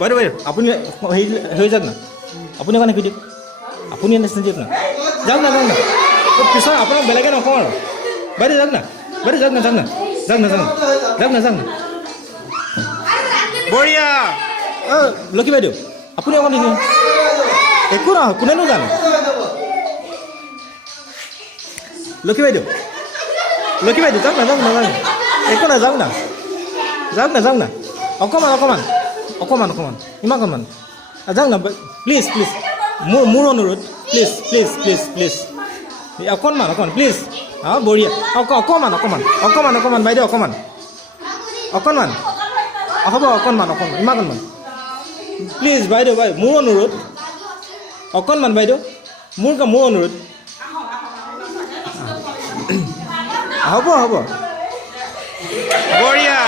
বাইদেউ বাইদেউ আপুনি হেৰি হৈ যাওক না আপুনি অকণ ভিডিঅ' আপুনি এনে দিয়ক না যাওক না পিছত আপোনাক বেলেগে নকওঁ আৰু বাইদেউ যাওক না বাইদেউ যাওক না যাওক না যাওক না যাওক না যাওক না যাওক না বঢ়িয়া অঁ লক্ষী বাইদেউ আপুনি অকণ দিয়ক একো নহয় কোনেনো জানে লক্ষী বাইদেউ যাওক না একো নাই যাওক না অকণমান ইমানকণমান যাওক না প্লিজ মোৰ অনুৰোধ প্লিজ অকণমান প্লিজ অঁ বঢ়িয়া অকণমান বাইদেউ অকণমান হ'ব অকণমান ইমানকণমান প্লিজ বাইদেউ মোৰ অনুৰোধ অকণমান বাইদেউ মোৰ অনুৰোধ হ'ব বঢ়িয়া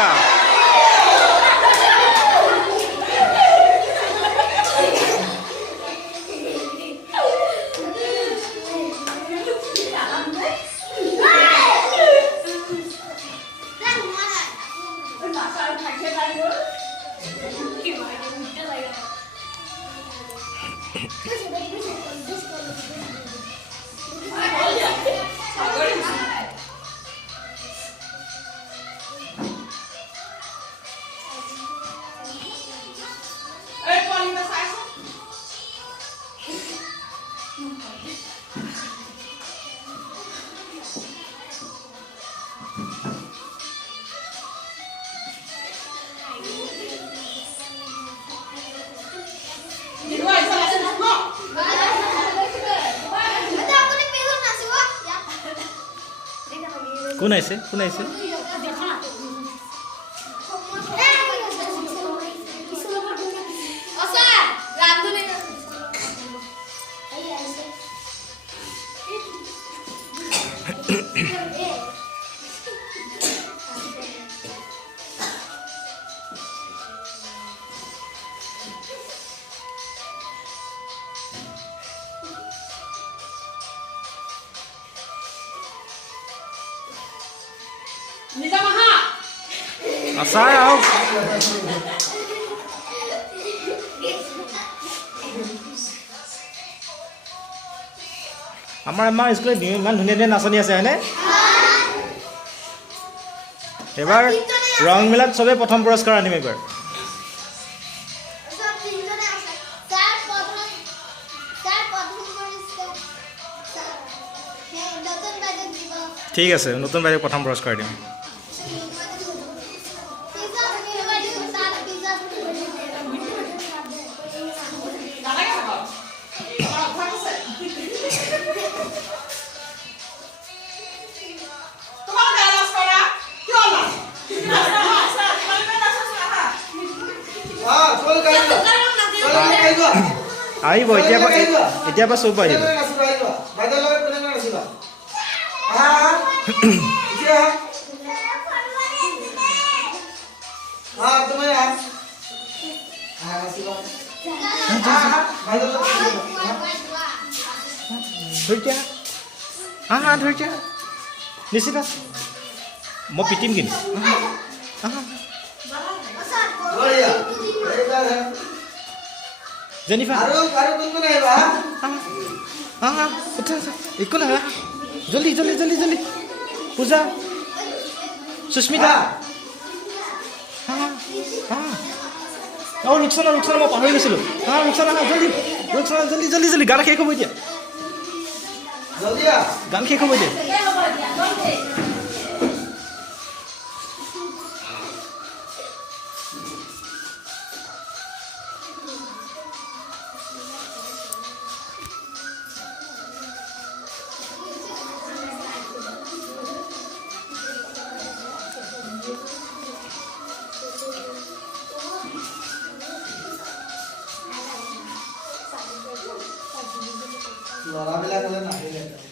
কোন আহিছে আচাৰ আহক আমাৰ স্কুলত ইমান ধুনীয়া নাচনি আছে হয়নে এবাৰ ৰং মেলাত চবেই প্ৰথম পুৰস্কাৰ আনিম এইবাৰ ঠিক আছে নতুন বাইদেউ প্ৰথম পুৰস্কাৰ দিম আহিব এতিয়াৰ পৰা চব আহিব ধৈৰ্য নিশ্চিত মই পিটিম কিন্তু জেনিফাৰ একো নহয় জলদি পূজা সুস্মিতা ৰুকসানা মই পাহৰি গৈছিলোঁ ৰুকসানা জলদি গান শেষ হ'ব এতিয়া গান শেষ হ'ব এতিয়া ল'ৰাবিলাক হ'লে নাহিলে